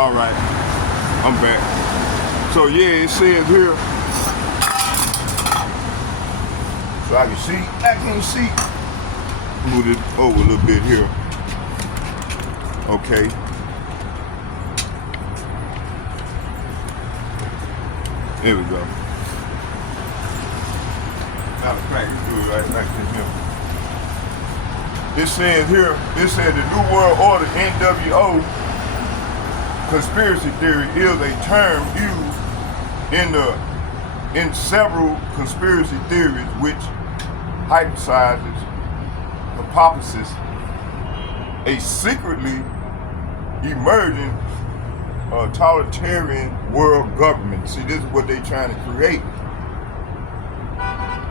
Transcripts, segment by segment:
All right, I'm back. So yeah, it says here, so I can see, move it over a little bit here. Okay. There we go. Matter of fact, you do it right back to him. It says here, the New World Order, NWO, conspiracy theory is a term used in several conspiracy theories which hypothesizes a secretly emerging totalitarian world government. See, this is what they're trying to create.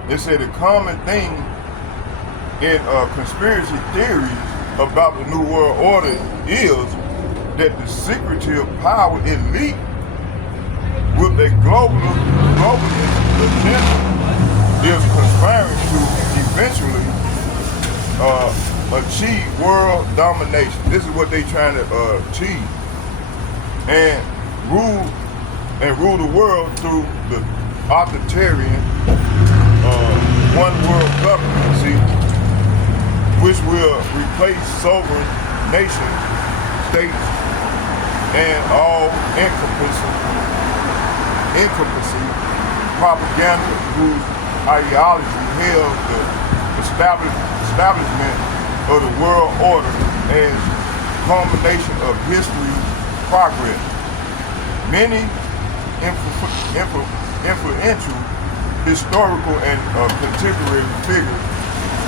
They say the common thing in conspiracy theories about the New World Order is that the secretive power elite with a globalist agenda is conspiring to eventually achieve world domination. This is what they're trying to achieve, and rule the world through the authoritarian one world government, see, which will replace sovereign nations, states, and all encompassing propaganda whose ideology hails the establishment of the world order as culmination of history progress. Many influential historical and contemporary figures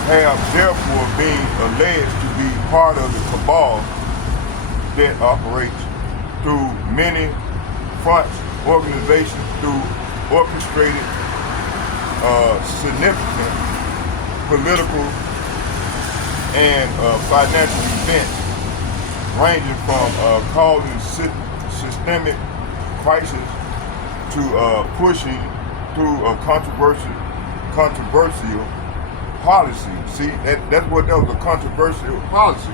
have therefore been alleged to be part of the cabal that operates through many fronts, organizations, through orchestrated significant political and financial events, ranging from causing systemic crisis to pushing through a controversial policy. See, that was a controversial policy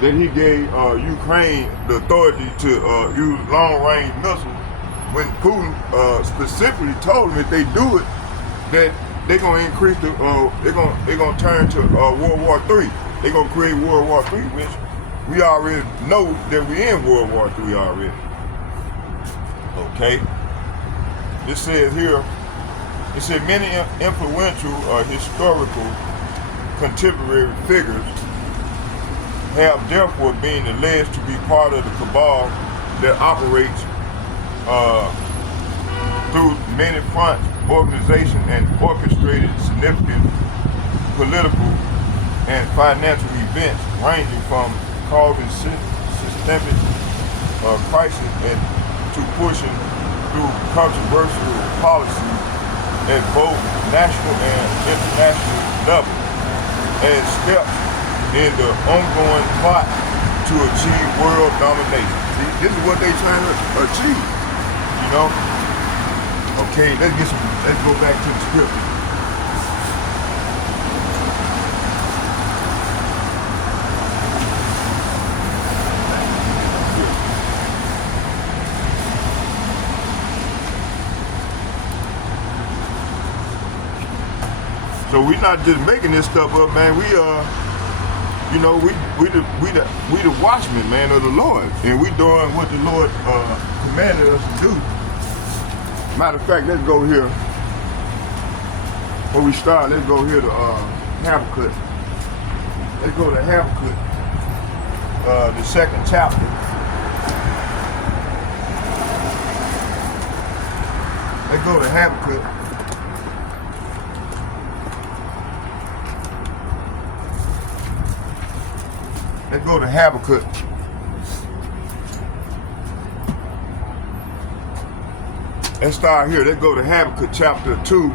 that he gave Ukraine the authority to use long-range missiles, when Putin specifically told them if they do it, that they're gonna increase the they're gonna turn to World War III. They're gonna create World War III, which we already know that we're in World War III already. Okay. It says here, it said many influential historical contemporary figures have therefore been alleged to be part of the cabal that operates through many fronts, organization, and orchestrated significant political and financial events, ranging from causing systemic crisis and to pushing through controversial policies at both national and international levels as steps in the ongoing plot to achieve world domination. See, this is what they're trying to achieve, you know? Okay, let's go back to the scripture. So we're not just making this stuff up, man. We you know, we the watchmen, man, of the Lord, and we doing what the Lord commanded us to do. Matter of fact, let's go here. Before we start, let's go here to Habakkuk. Let's go to Habakkuk, the 2nd chapter. Let's go to Habakkuk. Let's go to Habakkuk. Let's start here. Let's go to Habakkuk chapter 2.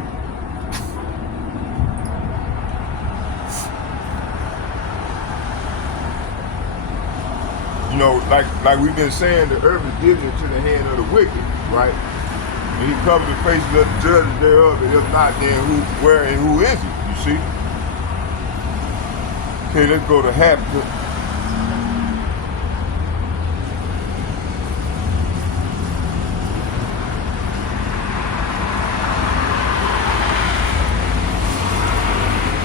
You know, like we've been saying, the earth is given into the hand of the wicked, right? And he covers the faces of the judges thereof, and if not, then where and who is he? You see? Okay, let's go to Habakkuk.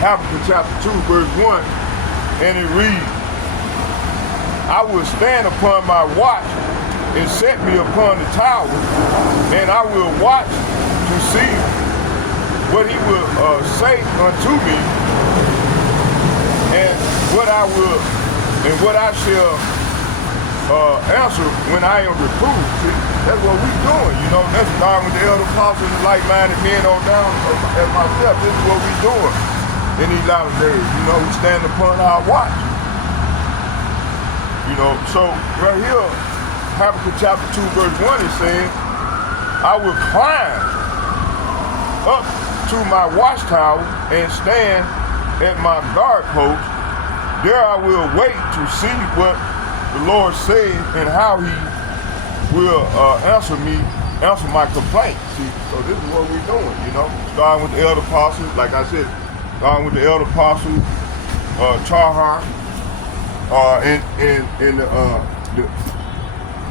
Habakkuk chapter 2, verse 1, and it reads, I will stand upon my watch and set me upon the tower, and I will watch to see what he will say unto me, and what I shall answer when I am reproved. See, that's what we're doing, you know. That's starting with the elder apostles and the like-minded men on down as myself. This is what we're doing in these latter days. You know, we stand upon our watch. You know, so right here, Habakkuk chapter 2, verse 1 is saying, I will climb up to my watchtower and stand at my guard post. There I will wait to see what the Lord says and how he will answer my complaint. See, so this is what we're doing, you know. Starting with the elder apostles, like I said, starting with the elder apostle, Chahar, and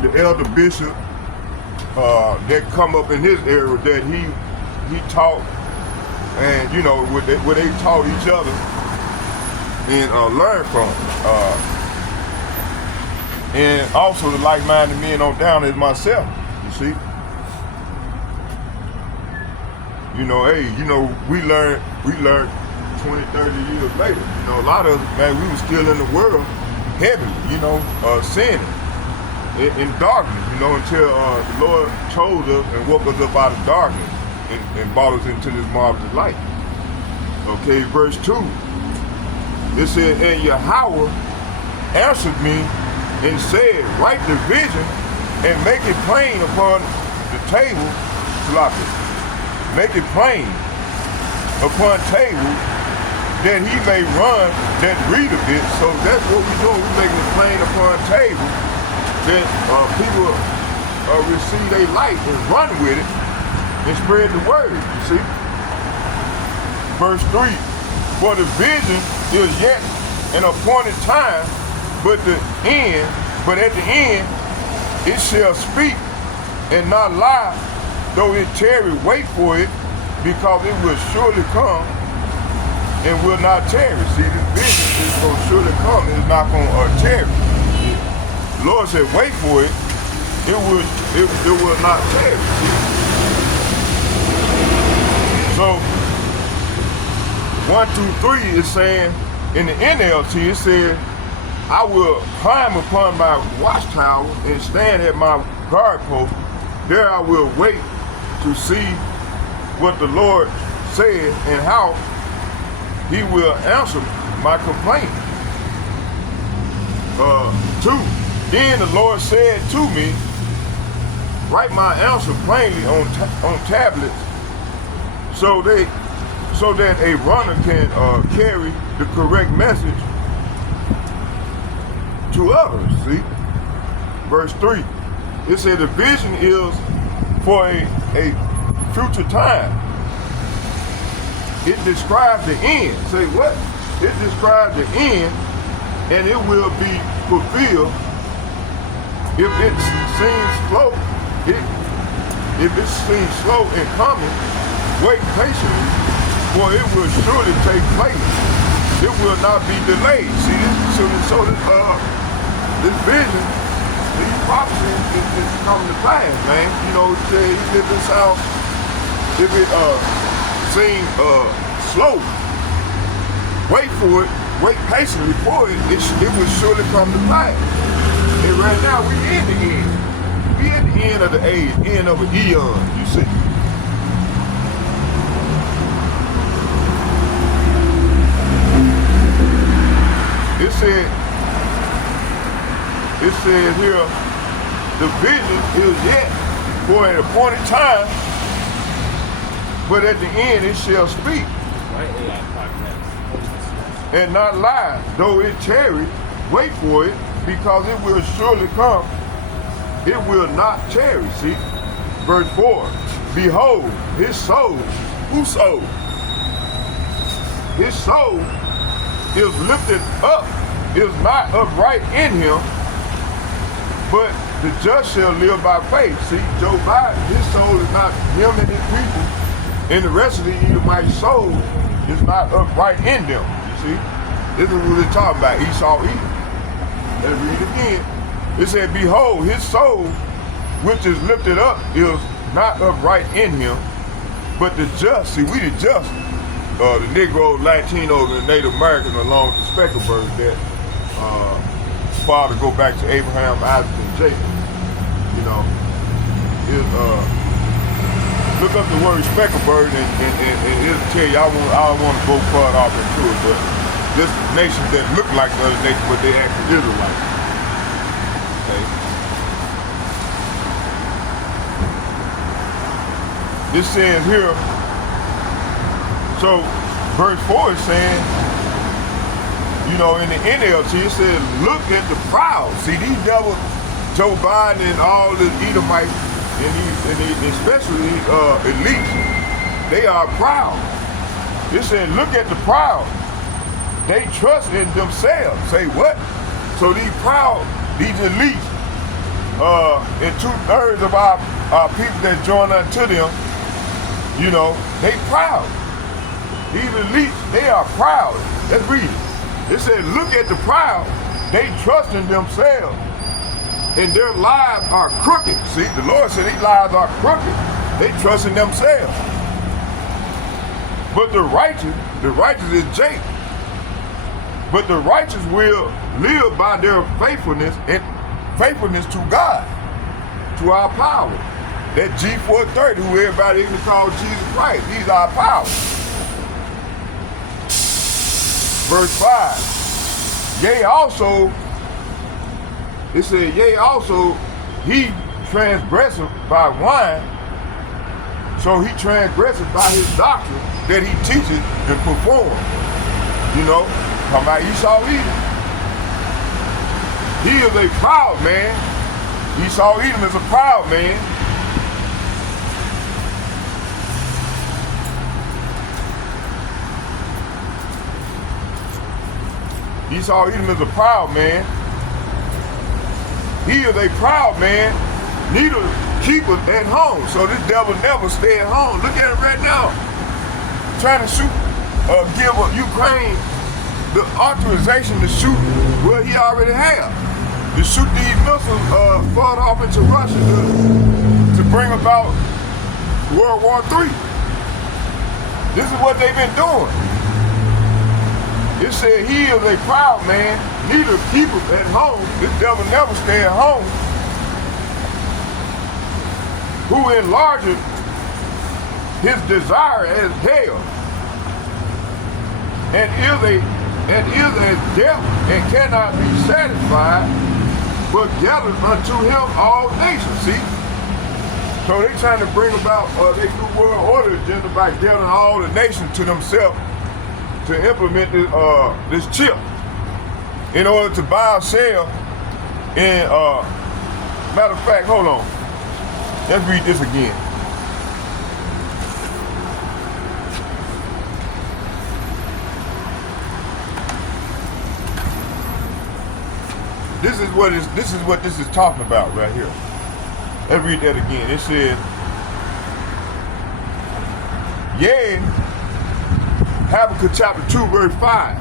the elder bishop that come up in his area that he taught, and you know what they taught each other and learned from. And also the like-minded men on down as myself, you see. You know, hey, you know, we learned 20, 30 years later. You know, a lot of us, man, we were still in the world heavily, you know, sinning in darkness, you know, until the Lord chose us and woke us up out of darkness and brought us into this marvelous light. Okay, verse 2. It said, and Yahweh answered me and said, write the vision and make it plain upon the table, make it plain upon table that he may run that read of it. So that's what we're doing. We're making it plain upon table that people receive their light and run with it and spread the word, you see. Verse 3, for the vision is yet an appointed time, but at the end it shall speak and not lie, though it tarry, wait for it, because it will surely come and will not tarry. See, this vision is going to surely come, and it's not going to tarry. The Lord said, wait for it, it will not tarry. See? So 1, 2, 3 is saying, in the NLT, it says, I will climb upon my watchtower and stand at my guard post. There I will wait to see what the Lord said and how he will answer my complaint. 2, then the Lord said to me, write my answer plainly on tablets, so that a runner can carry the correct message to others. See, verse 3. It said the vision is for a future time. It describes the end. Say what? It describes the end, and it will be fulfilled. If it seems slow, in coming, wait patiently, for it will surely take place. It will not be delayed. See, this vision, these prophecies is coming to pass, man. You know, if it sounds, if it seems slow, wait for it, wait patiently for it. It will surely come to pass. And right now, we in the end. We at the end of the age, end of an eon. You see. It said here, the vision is yet for an appointed time, but at the end it shall speak and not lie, though it tarry, wait for it, because it will surely come. It will not tarry. See, verse 4. Behold, his soul, whose soul? His soul is lifted up, is not upright in him, but the just shall live by faith. See, Joe Biden, his soul is not him and his people, and the rest of the Edomite soul is not upright in them. You see? This is what they're talking about, Esau Edom. Let's read it again. It said, behold, his soul, which is lifted up, is not upright in him, but the just, see, we the just, the Negroes, Latinos, and Native Americans, along with the speckled birds that father go back to Abraham, Isaac, and Jacob. You know, look up the word speckled bird and it'll tell you. I don't want to go far off into it, but this nation that look like the other nation, but they actually Israelites. Okay. This says here. So verse 4 is saying, you know, in the NLT, it says, look at the proud. See, these devils, Joe Biden and all the Edomites, and especially elites, they are proud. It said, look at the proud. They trust in themselves. Say what? So these proud, these elites, and 2/3 of our people that join unto them, you know, they proud. These elites, they are proud. Let's read it. It said, look at the proud. They trust in themselves. And their lives are crooked. See, the Lord said these lives are crooked. They trust in themselves. But the righteous is Jacob. But the righteous will live by their faithfulness and faithfulness to God, to our power. That G430, who everybody even call Jesus Christ, he's our power. Verse 5, yea also, it said, yea also, he transgresseth by wine, so he transgresseth by his doctrine that he teaches and performs. You know, talking about Esau Edom. He is a proud man. Esau Edom is a proud man. Esau Edom is a proud man. He is a proud man, neither keepeth at home. So this devil never stay at home. Look at it right now. Trying to shoot, give Ukraine the authorization to shoot what he already have. To shoot these missiles further off into Russia to bring about World War III. This is what they've been doing. It said he is a proud man, neither keepeth at home. This devil never stay at home. Who enlargeth his desire as hell, and is as death, and cannot be satisfied, but gathereth unto him all nations. See? So they trying to bring about their new world order agenda by gathering all the nations to themselves, to implement this chip in order to buy or sell. And matter of fact, hold on. Let's read this again. This is what this is talking about right here. Let's read that again. It said, yea, Habakkuk chapter 2, verse 5.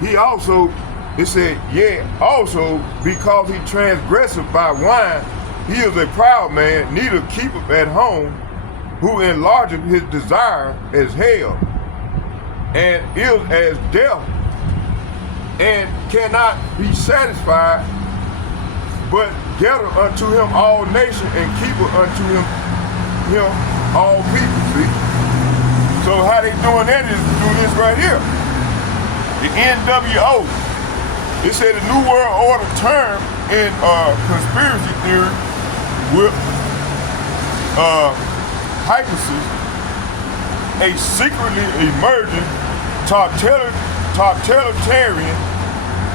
He also, it said, yea, also, because he transgresseth by wine, he is a proud man, neither keepeth at home, who enlargeth his desire as hell, and is as death, and cannot be satisfied, but gathereth unto him all nations, and keepeth unto him all people. See? So how they doing that is through this right here. The NWO. It said the New World Order term in conspiracy theory with hypothesis, a secretly emerging totalitarian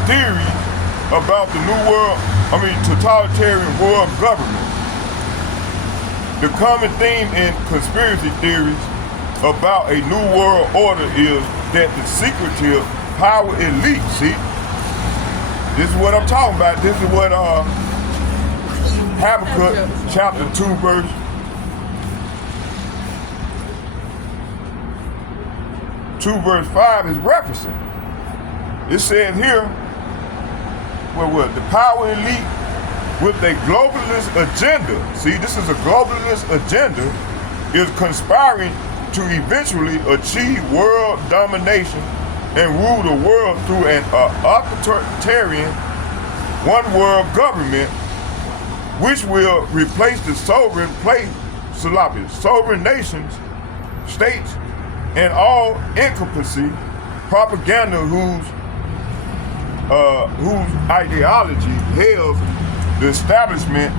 theory about the totalitarian world government. The common theme in conspiracy theories about a new world order is that the secretive power elite, see? This is what I'm talking about. This is what Habakkuk chapter 2 verse 2 verse 5 is referencing. It says here, well, the power elite with a globalist agenda, see, this is a globalist agenda, is conspiring to eventually achieve world domination and rule the world through an authoritarian one-world government, which will replace the sovereign nations, states, and all encompassing propaganda whose ideology hails the establishment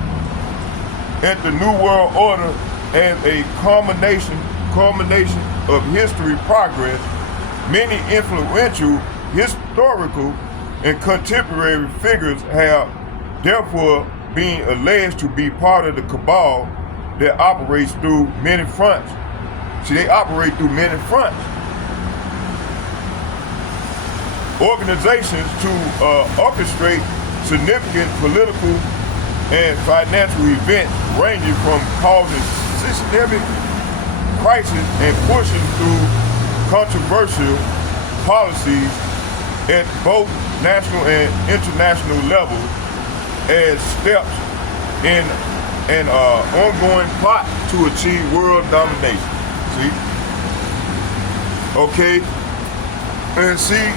at the New World Order as a culmination of history progress. Many influential historical and contemporary figures have therefore been alleged to be part of the cabal that operates through many fronts. See, they operate through many fronts. Organizations to orchestrate significant political and financial events ranging from causing systemic crisis and pushing through controversial policies at both national and international levels as steps in an ongoing plot to achieve world domination. See? Okay? And see,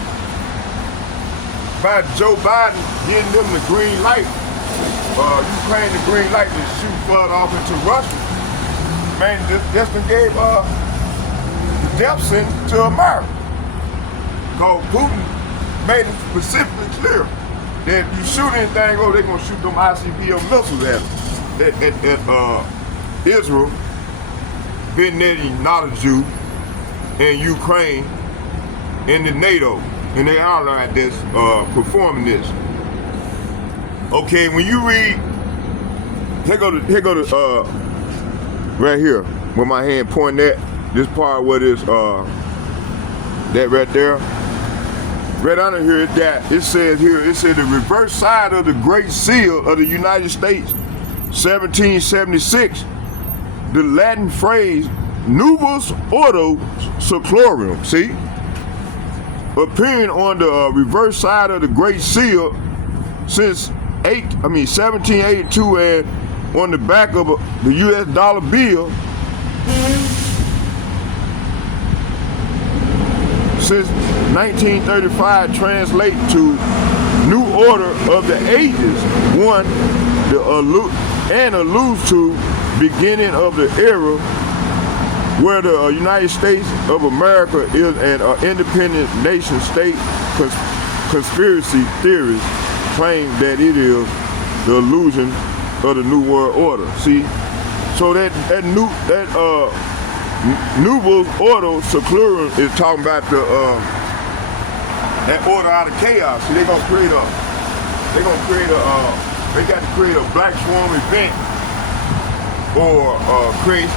by Joe Biden getting them the green light, Ukraine the green light to shoot flood off into Russia, man, this one gave the death sentence to America. Because Putin made it specifically clear that if you shoot anything over, they're gonna shoot them ICBM missiles at Israel, Benetti, not a Jew, and Ukraine, and the NATO. And they are like this, performing this. Okay, when you read, here go to right here, where my hand pointing at, this part where this, that right there, right under here, that it says here, it says the reverse side of the Great Seal of the United States, 1776, the Latin phrase Nubus Ordo Seclorum, see? Appearing on the reverse side of the Great Seal since 1782, and on the back of the U.S. dollar bill since 1935, translate to New Order of the Ages, one and alludes to beginning of the era where the United States of America is an independent nation state. Conspiracy theorists claim that it is the illusion of the New World Order. See, so that Nubus Ordo Seclorum is talking about the that order out of chaos. See, they got to create a Black Swarm event, or create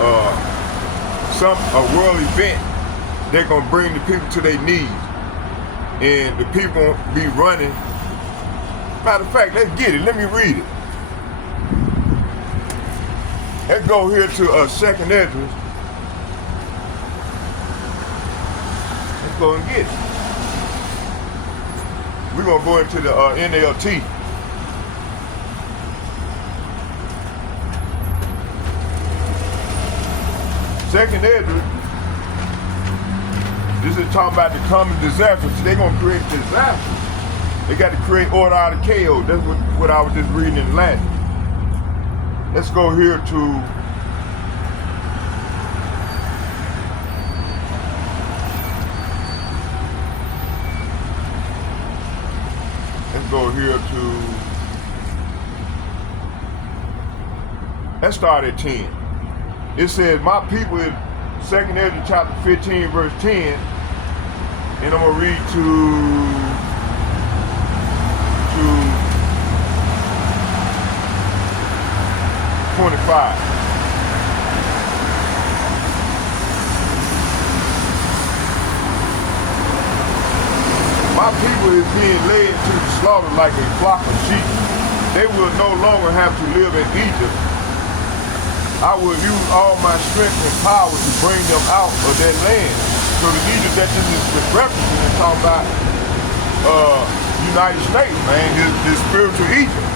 a world event. They're gonna bring the people to their knees, and the people gonna be running. Matter of fact, let's get it. Let me read it. Let's go here to 2nd Esdras. Let's go and get it. We're gonna go into the NLT. Second Esdras, this is talking about the common disaster. So they're going to create disaster. They got to create order out of chaos. That's what I was just reading in Latin. Let's go here to let's start at 10. It says, my people, is 2nd Esdras chapter 15, verse 10, and I'm going to read to 25. My people is being led to the slaughter like a flock of sheep. They will no longer have to live in Egypt. I will use all my strength and power to bring them out of that land. So the Egypt that this is referencing is talking about United States, man, his spiritual Egypt.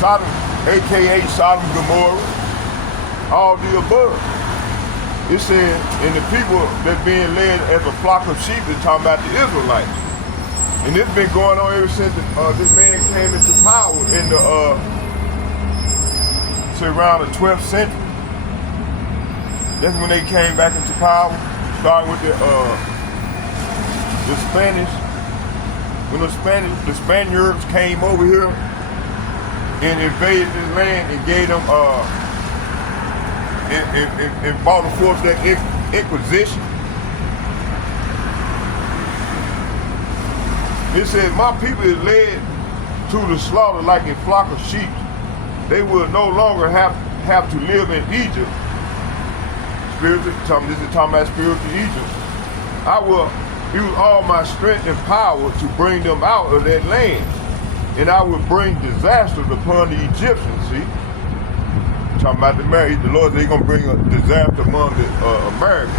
Sodom, aka Sodom, Gomorrah, all the above. It said, and the people that being led as a flock of sheep is talking about the Israelites. And it's been going on ever since this man came into power in the, say around the 12th century. That's when they came back into power, starting with the Spanish. When the Spaniards came over here and invaded this land and gave them, and brought forth that Inquisition. It says, my people is led to the slaughter like a flock of sheep. They will no longer have to live in Egypt. This is talking about spiritual Egypt. I will use all my strength and power to bring them out of that land. And I will bring disasters upon the Egyptians, see? Talking about the Lord said he's going to bring a disaster among the Americans.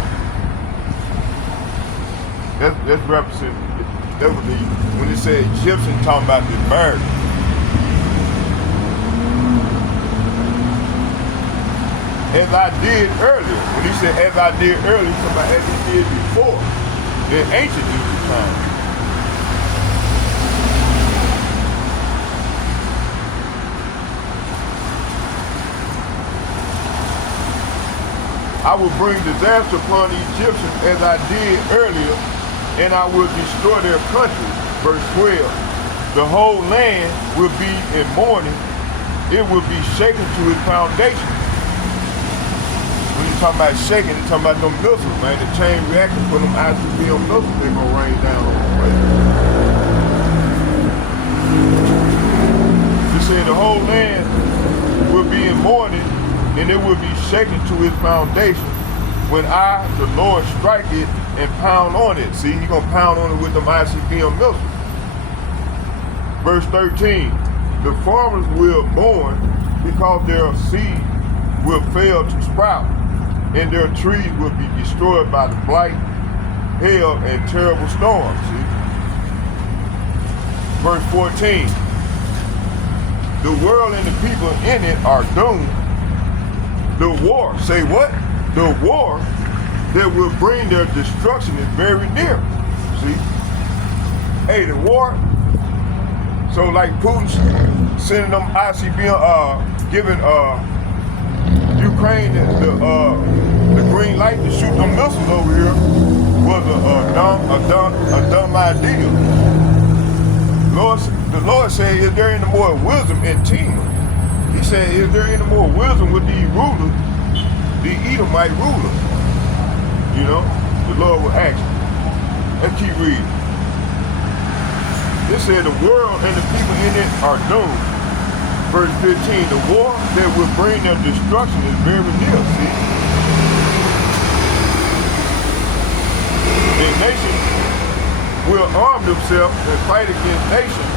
That's representing, that was when it said Egyptian, talking about the Americans. As I did earlier. When he said as I did earlier, he's talking about as he did before, in ancient Egypt time. I will bring disaster upon the Egyptians as I did earlier, and I will destroy their country. Verse 12. The whole land will be in mourning. It will be shaken to its foundation. When you're talking about shaking, you're talking about them missiles, man. The chain reaction for them ICBM missiles, they're going to rain down on the place. It said the whole land will be in mourning, and it will be shaken to its foundation when I, the Lord, strike it and pound on it. See, he's going to pound on it with them ICBM missiles. Verse 13, the farmers will mourn because their seed will fail to sprout, and their trees will be destroyed by the blight, hail, and terrible storms. See? Verse 14, the world and the people in it are doomed. The war, say what? The war that will bring their destruction is very near. See? Hey, the war. So like Putin sending them ICBM, giving Ukraine the green light to shoot them missiles over here was a dumb idea. The Lord said, is there any more wisdom in Tema? He said, is there any more wisdom with these rulers, the Edomite rulers? You know, the Lord will ask you. Let's keep reading. It said the world and the people in it are doomed. Verse 15, the war that will bring their destruction is very near. See? The nation will arm themselves and fight against nations.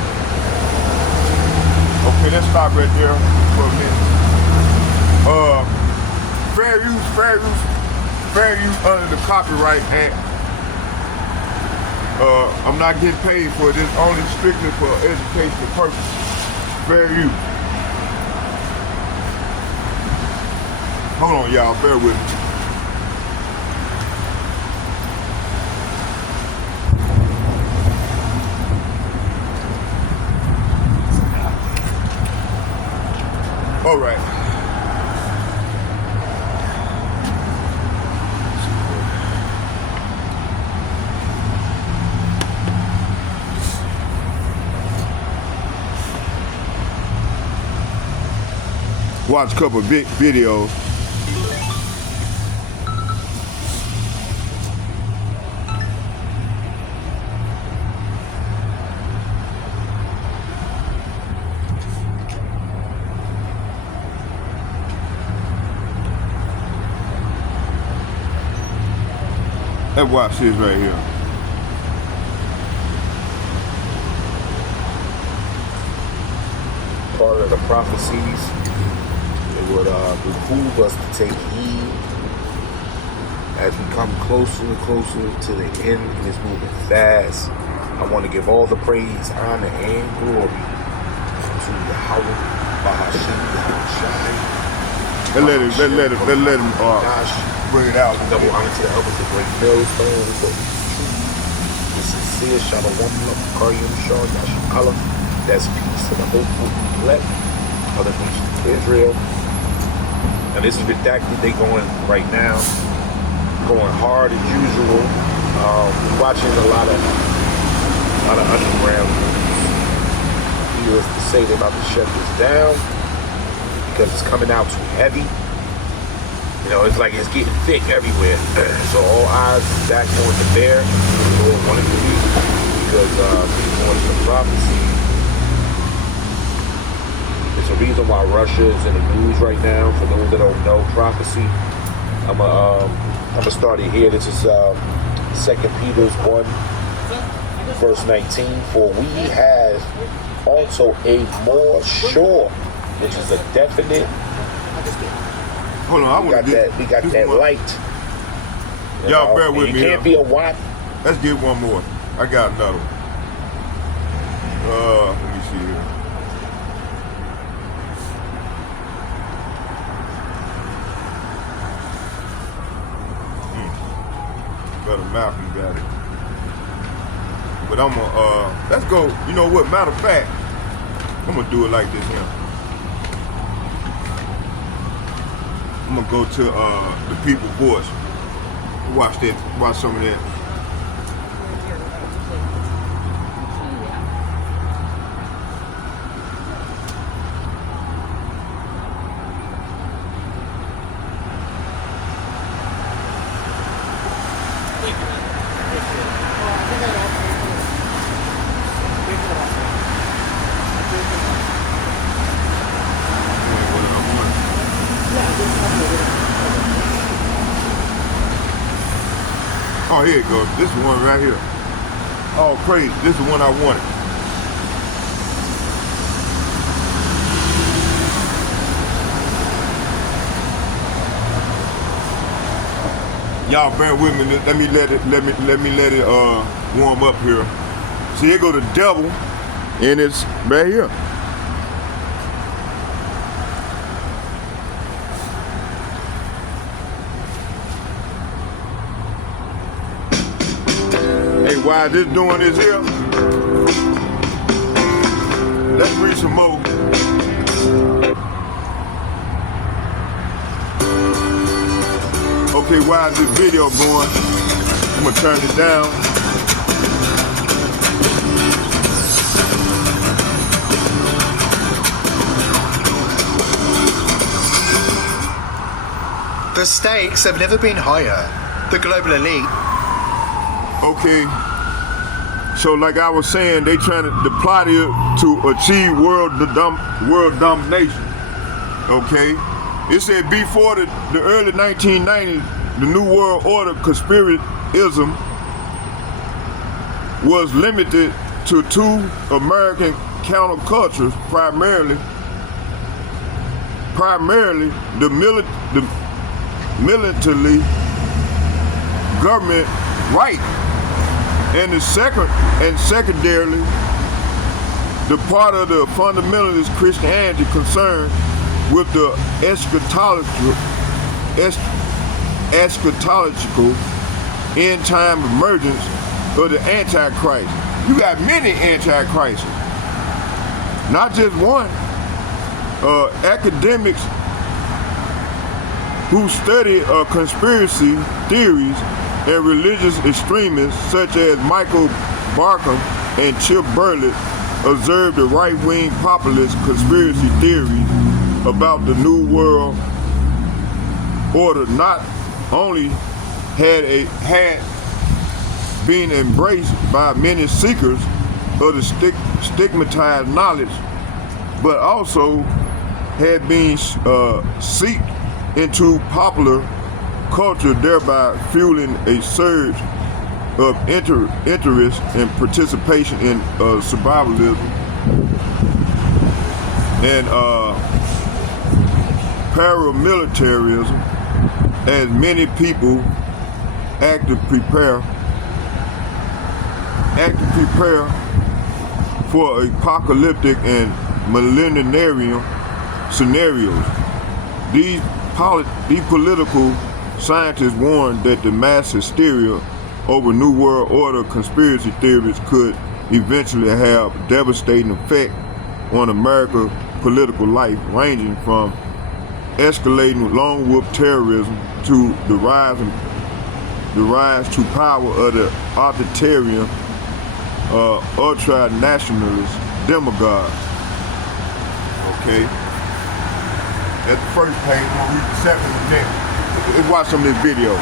Okay, let's stop right there for a minute. Fair use under the Copyright Act. I'm not getting paid for this, only strictly for educational purposes. Fair use. Hold on, y'all, bear with me. All right. Watch a couple of big videos. Let's watch this right here. Part of the prophecies, it would behoove us to take heed as we come closer and closer to the end, and it's moving fast. I want to give all the praise, honor, and glory to Yahweh, Bahashim, Yahushai. Let him bring it out. Double honor to the elders, the great millstones, the sincere Shalom, Karyim Shah, Yashim Allah. That's peace to the hopeful elect of the nation of Israel. And this is redacted. They going right now, going hard as usual. We're watching a lot of underground news. Needless to say, they're about to shut this down because it's coming out too heavy. You know, it's like it's getting thick everywhere. So all eyes back on the bear. The Lord wanted to be because he's wanting the prophecy. There's a reason why Russia is in the news right now. For those that don't know, prophecy. I'm gonna start it here. This is 2 Peter 1, verse 19. For we have also a more sure, which is a definite. Hold on, We got that one. light. Y'all bear with me. It can't be a watt. Let's get one more. I got another one. Let me see here. Brother Malcolm got it. But I'm gonna, let's go. You know what? Matter of fact, I'm gonna do it like this here. I'm gonna go to the People's Voice. Watch some of that. Oh, here it goes. This is one right here. Oh, crazy. This is the one I wanted. Y'all bear with me. Let me let it warm up here. See, here go the devil, and it's right here. Why this doing this here? Let's read some more. Okay, why is this video going? I'm gonna turn it down. The stakes have never been higher. The global elite. Okay. So like I was saying, they trying to, the plot is to achieve world domination. Okay? It said before the early 1990s, the New World Order conspiracyism was limited to two American countercultures, primarily the militarily government right, and secondarily the part of the fundamentalist Christianity concerned with the eschatological end time emergence of the Antichrist. You got many Antichrists, not just one. Academics who study conspiracy theories and religious extremists such as Michael Barkham and Chip Burlett observed the right-wing populist conspiracy theories about the New World Order not only had been embraced by many seekers of the stigmatized knowledge, but also had been seeped into popular culture, thereby fueling a surge of interest and participation in survivalism and paramilitarism, as many people active prepare for apocalyptic and millenarian scenarios. These political scientists warned that the mass hysteria over New World Order conspiracy theories could eventually have devastating effect on America's political life, ranging from escalating lone wolf terrorism to the rise to power of the authoritarian ultra-nationalist demagogues. Okay, that's the first page. We'll read the second and next. Let's watch some of this video.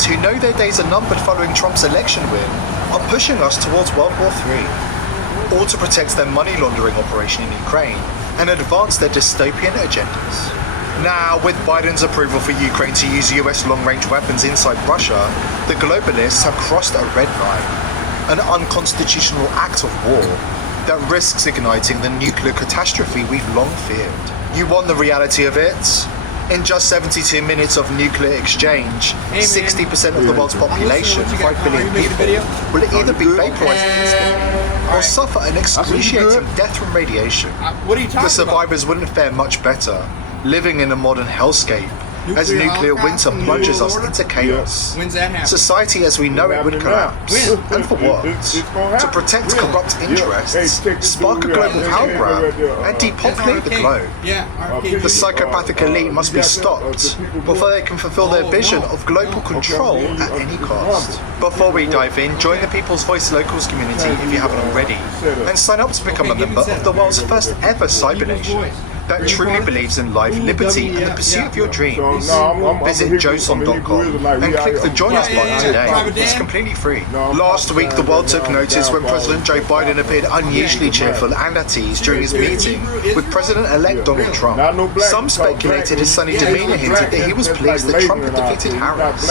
Who know their days are numbered following Trump's election win are pushing us towards World War III, all to protect their money laundering operation in Ukraine and advance their dystopian agendas. Now, with Biden's approval for Ukraine to use US long-range weapons inside Russia, the globalists have crossed a red line, an unconstitutional act of war that risks igniting the nuclear catastrophe we've long feared. You want the reality of it? In just 72 minutes of nuclear exchange, 60% of the world's population, 5 billion people, will either be vaporized instantly or suffer an excruciating death from radiation. The survivors wouldn't fare much better, living in a modern hellscape, as nuclear winter plunges us into chaos. When's that happen? Society as we know it would collapse. And for what? To protect corrupt interests, spark a global power grab, and depopulate the globe. The psychopathic elite must be stopped before they can fulfill their vision of global control at any cost. Before we dive in, join the People's Voice Locals community if you haven't already, and sign up to become a member of the world's first ever cyber nation that truly believes in life, liberty, and the pursuit of your dreams. Visit joson.com and click the Join Us button today. It's completely free. Last week, the world took notice when President Joe Biden appeared unusually cheerful and at ease during his meeting with President-elect Donald Trump. Some speculated his sunny demeanor hinted that he was pleased that Trump had defeated Harris,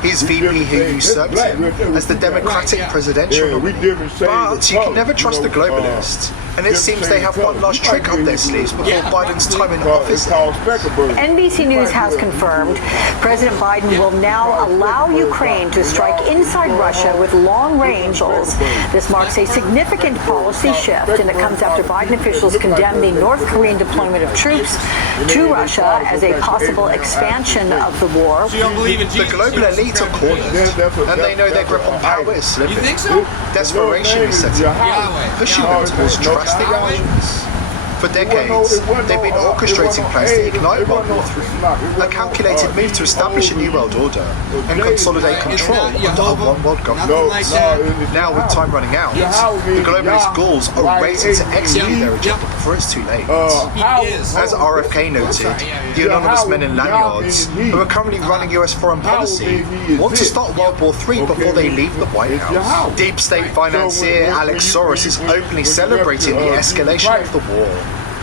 his VP who usurped him as the Democratic presidential nominee. But you can never trust the globalists, and it seems they have one last trick up their sleeves before Biden's time in office. NBC News has confirmed President Biden will now allow Ukraine to strike inside Russia with long-range missiles. This marks a significant policy shift, and it comes after Biden officials condemned the North Korean deployment of troops to Russia as a possible expansion of the war. The global elite are cornered, and they know their grip on power is slipping. You think so? Desperation is setting in, pushing them towards drastic actions. For decades, they've been orchestrating plans to ignite World War III, a calculated move to establish a new world order and consolidate control under a one-world government. Now, with time running out, the globalist ghouls are racing to execute their agenda before it's too late. As RFK noted, the anonymous men in lanyards, who are currently running US foreign policy, want to start World War III before they leave the White House. Deep state financier Alex Soros is openly celebrating the escalation of the war,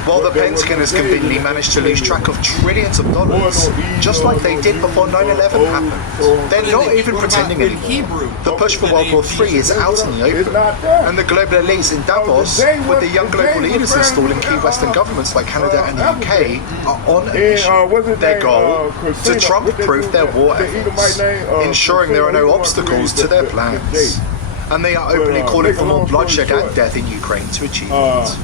while the Pentagon has conveniently managed to lose track of trillions of dollars, just like they did before 9/11 happened. They're not even pretending anymore. The push for World War III is out in the open, and the global elites in Davos, with the young global leaders installed in key Western governments like Canada and the UK, are on a mission. Their goal? To Trump-proof their war efforts, ensuring there are no obstacles to their plans. And they are openly calling for more bloodshed and death in Ukraine to achieve it.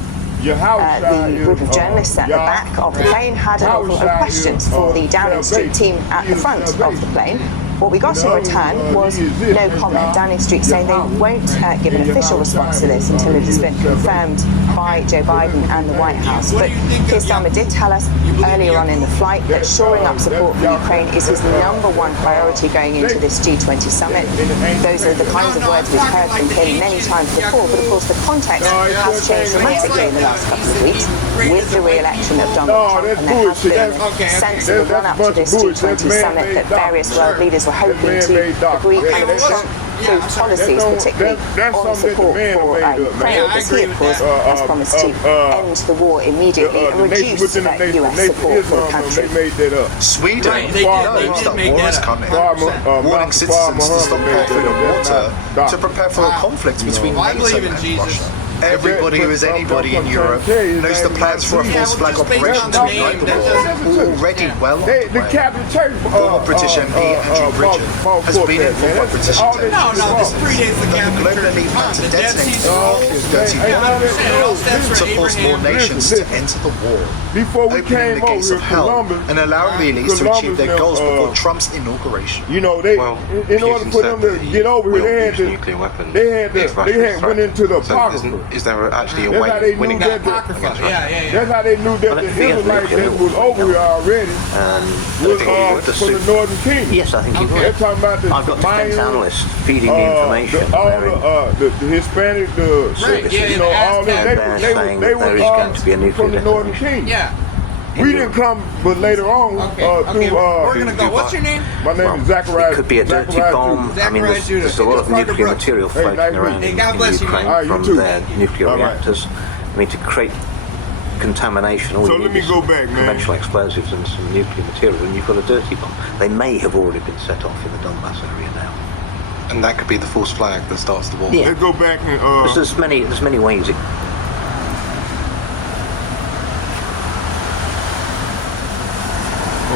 The group of journalists at the back of the plane had an awful lot of questions for the Downing Street team at the front of the plane. What we got in return was no comment. Downing Street saying they won't give an official response to this until it has been confirmed by Joe Biden and the White House. But Keir Starmer did tell us earlier on in the flight that shoring up support for Ukraine is his #1 priority going into this G20 summit. Those are the kinds of words we've heard from him many times before, but of course the context has changed dramatically in the last couple of weeks with the re-election of Donald Trump, and there has been sense in the run-up to this G20 summit that various world leaders were hoping to agree kind of Trump-proof policies, particularly on support for Ukraine, because he, of course, has promised to end the war immediately and reduce US support for the country. Sweden knows that war is coming, warning citizens to stop pouring food and water to prepare for a conflict between NATO and Russia. Everybody who is anybody in Europe knows the plans for a false flag operation to ignite the war are already well The underway. Captain Church. Former British MP Andrew Bridgen has been informed by British intelligence No, this predates the that the Captain global Church. elite plan to The Dead detonate Sea the nuclear dirty bomb to force more nations to enter the war, Before we opening came the over gates here, of hell Columbus, and allowing the elites to achieve their goals before Columbus, Trump's inauguration. you know, they Well, in order for them to get over here, they had to, nuclear weapons. they had went into the apocrypha. Is there actually a That's how they way winning knew that. against Russia? Yeah. That's how they knew that Well, the if he had Israelites nuclear that was over here already And was I think he would. from the Northern Kingdom. Yes, I think he They're would. talking about the I've got defense Mayans, analysts feeding me information. all They're in- the Hispanic, Right, yeah, you know, the all Aztecs. that. They're saying They that there were is going to be a nuclear from the Northern detonation. Kingdom. Yeah. We didn't come, but later on, Okay, through, we're gonna go. What's your name? my name is Zachariah. It could be a dirty Zachariah bomb. Judah. I mean, there's a lot of Parker nuclear Brooks. material Hey, floating nice around meeting you. in God bless you, Ukraine man. All right, you from too. their nuclear All right. reactors. I mean, to create contamination, all So you let need me is go some back, man. conventional explosives and some nuclear material, and you've got a dirty bomb. They may have already been set off in the Donbass area now. And that could be the false flag that starts the war. Yeah. Let's go back and There's many ways it.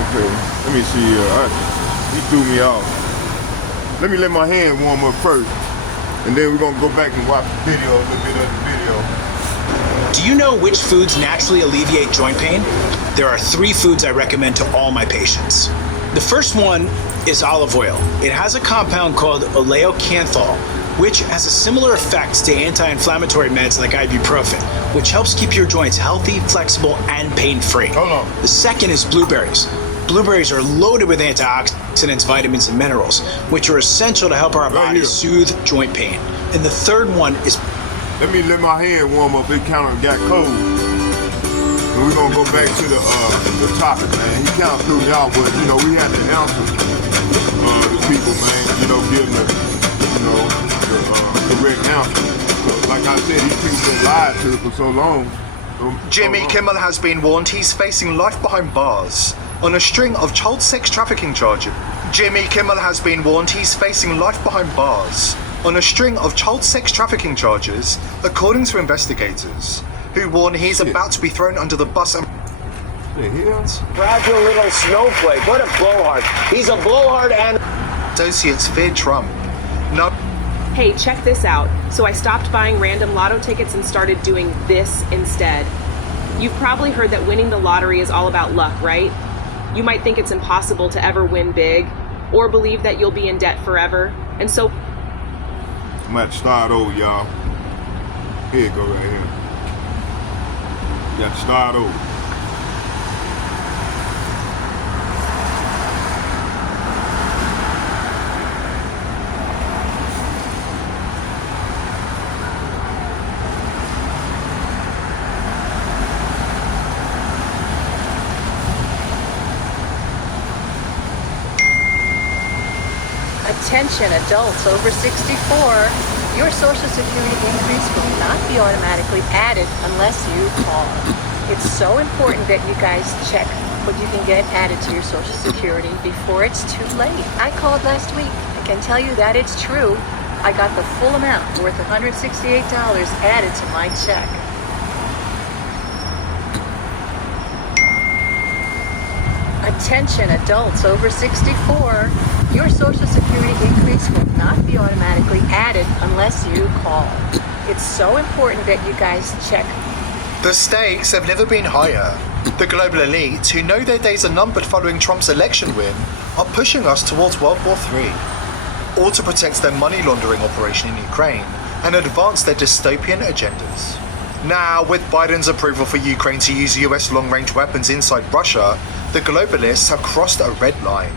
okay. Let me see. He threw me off. Let me let my hand warm up first, and then we're gonna go back and watch the video, a little bit of the video. Do you know which foods naturally alleviate joint pain? There are 3 foods I recommend to all my patients. The first one is olive oil. It has a compound called oleocanthal, which has a similar effect to anti-inflammatory meds like ibuprofen, which helps keep your joints healthy, flexible, and pain-free. Hold on. The second is blueberries. Blueberries are loaded with antioxidants, vitamins, and minerals, which are essential to help our Right bodies here. soothe joint pain. And the third one is Let me let my hand warm up. It kind of got cold. And we're gonna go back to the topic, man. He kind of threw me out, but you know we had to answer the people, man. You know, give them the correct answer. So, like I said, these people been lied to for so long. Jimmy Kimmel has been warned he's facing life behind bars on a string of child sex trafficking charges. Jimmy Kimmel has been warned he's facing life behind bars on a string of child sex trafficking charges, according to investigators, who warn he's about to be thrown under the bus and The hills? Fragile little snowflake. What a blowhard. He's a blowhard and... associates fear Trump. No. Hey, check this out. So I stopped buying random lotto tickets and started doing this instead. You've probably heard that winning the lottery is all about luck, right? You might think it's impossible to ever win big, or believe that you'll be in debt forever, and so I'm gonna have to start over, y'all. Here you go, right here. You got to start over. Attention adults over 64. Your Social Security increase will not be automatically added unless you call. It's so important that you guys check what you can get added to your Social Security before it's too late. I called last week. I can tell you that it's true. I got the full amount, worth $168, added to my check. Attention adults over 64. Your Social Security increase will not be automatically added unless you call. It's so important that you guys check. The stakes have never been higher. The global elite, who know their days are numbered following Trump's election win, are pushing us towards World War III, all to protect their money laundering operation in Ukraine and advance their dystopian agendas. Now, with Biden's approval for Ukraine to use US long-range weapons inside Russia, the globalists have crossed a red line,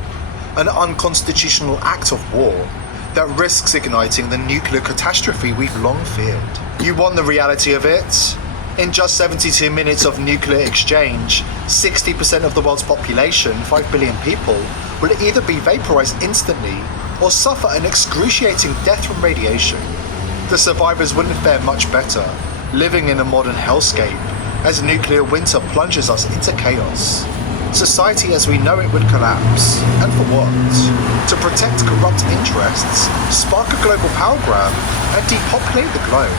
an unconstitutional act of war that risks igniting the nuclear catastrophe we've long feared. You want the reality of it? In just 72 minutes of nuclear exchange, 60% of the world's population, 5 billion people, will either be vaporized instantly or suffer an excruciating death from radiation. The survivors wouldn't fare much better, living in a modern hellscape as nuclear winter plunges us into chaos. Society as we know it would collapse. And for what? To protect corrupt interests, spark a global power grab, and depopulate the globe.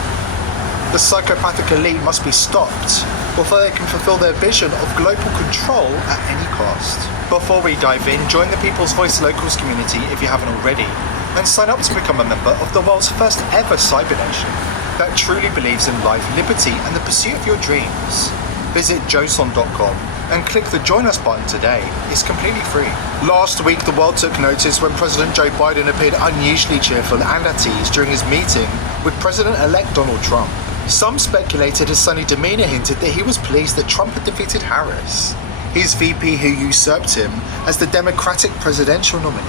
The psychopathic elite must be stopped before they can fulfill their vision of global control at any cost. Before we dive in, join the People's Voice Locals community if you haven't already, and sign up to become a member of the world's first ever cyber nation that truly believes in life, liberty, and the pursuit of your dreams. Visit joson.com and click the Join Us button today. It's completely free. Last week, the world took notice when President Joe Biden appeared unusually cheerful and at ease during his meeting with President-elect Donald Trump. Some speculated his sunny demeanour hinted that he was pleased that Trump had defeated Harris, his VP who usurped him as the Democratic presidential nominee.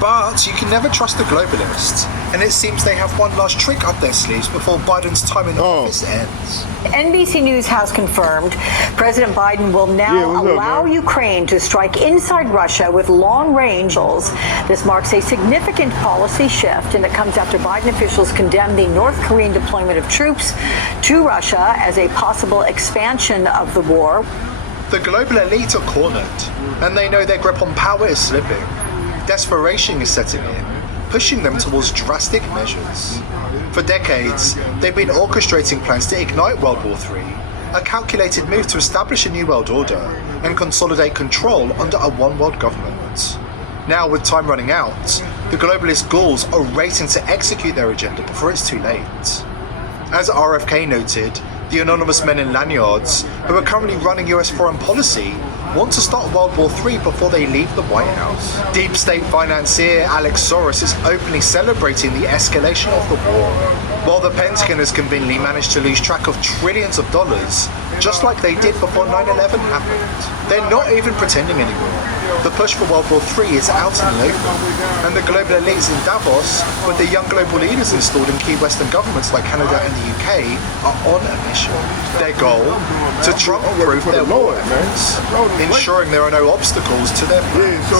But you can never trust the globalists, and it seems they have one last trick up their sleeves before Biden's time in office ends. NBC News has confirmed President Biden will now allow Ukraine to strike inside Russia with long-range missiles. This marks a significant policy shift, and it comes after Biden officials condemned the North Korean deployment of troops to Russia as a possible expansion of the war. The global elite are cornered, and they know their grip on power is slipping. Desperation is setting in, pushing them towards drastic measures. For decades, they've been orchestrating plans to ignite World War III, a calculated move to establish a new world order and consolidate control under a one-world government. Now, with time running out, the globalist ghouls are racing to execute their agenda before it's too late. As RFK noted, the anonymous men in lanyards, who are currently running US foreign policy, want to start World War III before they leave the White House. Deep state financier Alex Soros is openly celebrating the escalation of the war, while the Pentagon has conveniently managed to lose track of trillions of dollars, just like they did before 9/11 happened. They're not even pretending anymore. The push for World War III is out in the open, and the global elites in Davos, with the young global leaders installed in key Western governments like Canada and the UK, are on a mission. Their goal? To Trump-proof their war efforts, ensuring there are no obstacles to their plans.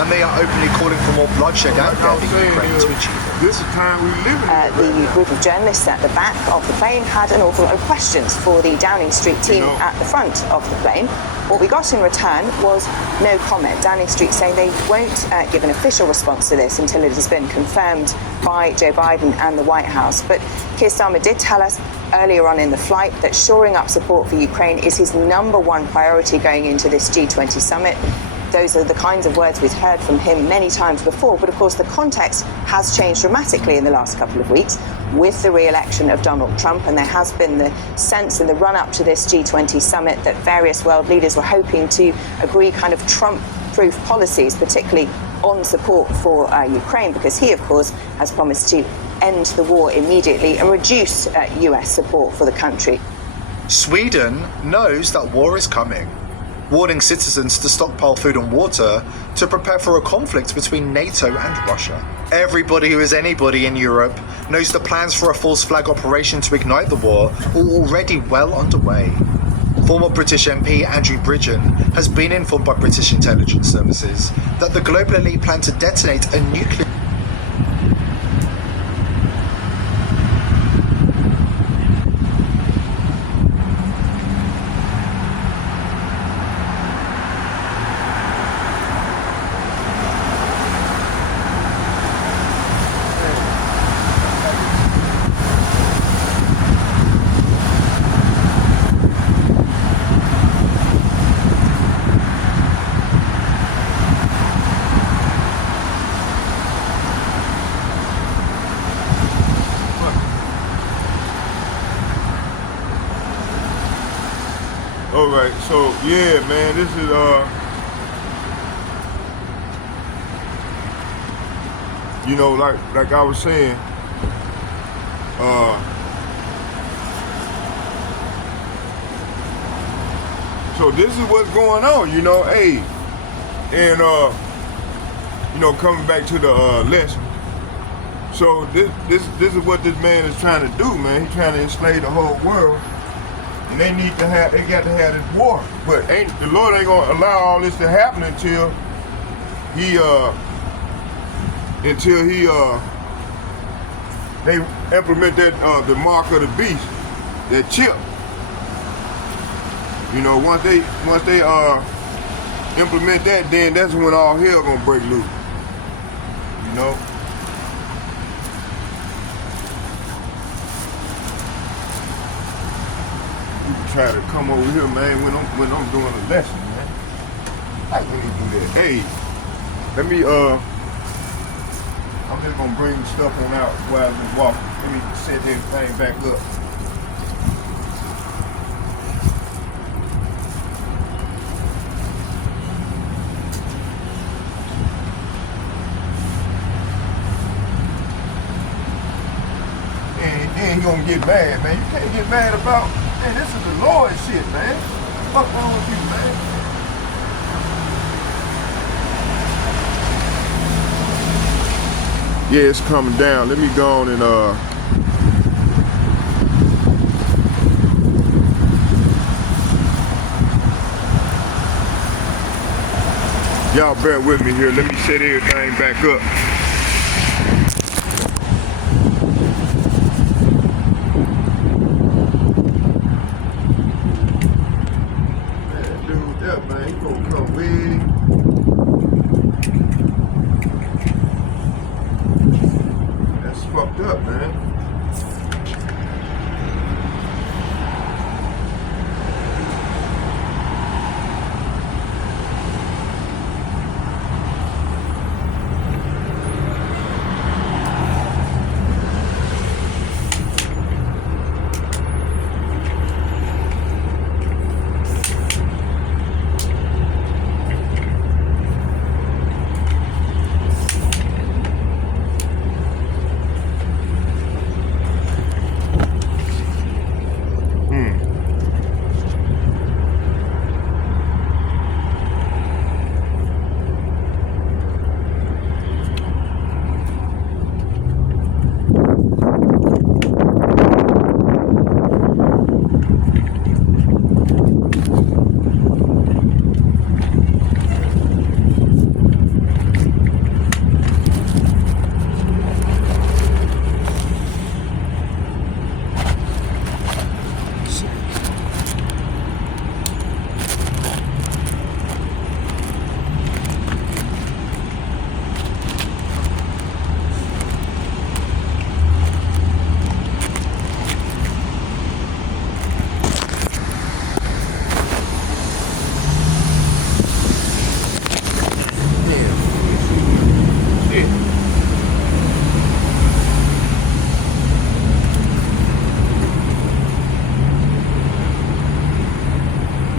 And they are openly calling for more bloodshed and death in Ukraine to achieve it. This is the time we live in. The group of journalists at the back of the plane had an awful lot of questions for the Downing Street team at the front of the plane. What we got in return was no comment. Downing Street saying they won't give an official response to this until it has been confirmed by Joe Biden and the White House. But Keir Starmer did tell us earlier on in the flight that shoring up support for Ukraine is his #1 priority going into this G20 summit. Those are the kinds of words we've heard from him many times before, but of course the context has changed dramatically in the last couple of weeks with the re-election of Donald Trump, and there has been the sense in the run-up to this G20 summit that various world leaders were hoping to agree kind of Trump-proof policies, particularly on support for Ukraine, because he, of course, has promised to end the war immediately and reduce US support for the country. Sweden knows that war is coming, warning citizens to stockpile food and water to prepare for a conflict between NATO and Russia. Everybody who is anybody in Europe knows the plans for a false flag operation to ignite the war are already well underway. Former British MP Andrew Bridgen has been informed by British intelligence services that the global elite plan to detonate a nuclear All right, so yeah, man, this is you know, like I was saying, so this is what's going on, you know, hey, and you know, coming back to the lesson. So this is what this man is trying to do, man. He's trying to enslave the whole world. And they got to have this war. But the Lord ain't gonna allow all this to happen until they implement that the mark of the beast, that chip. You know, once they implement that, then that's when all hell gonna break loose. You know? try to come over here, man, when I'm doing a lesson, man. Like when you do that. Hey, let me I'm just gonna bring stuff on out while I'm just walking. Let me set everything back up. And you gonna get mad, man. You can't get mad about, man, this is the Lord's shit, man. What's wrong with you, man? Yeah, it's coming down. Let me go on and y'all bear with me here. Let me set everything back up. Fucked up, man.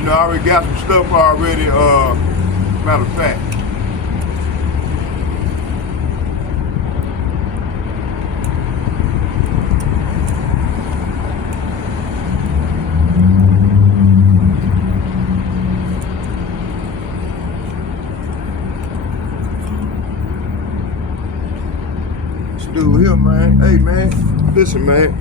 I already got some stuff already, matter of fact. This dude here, man. Hey, man, listen, man.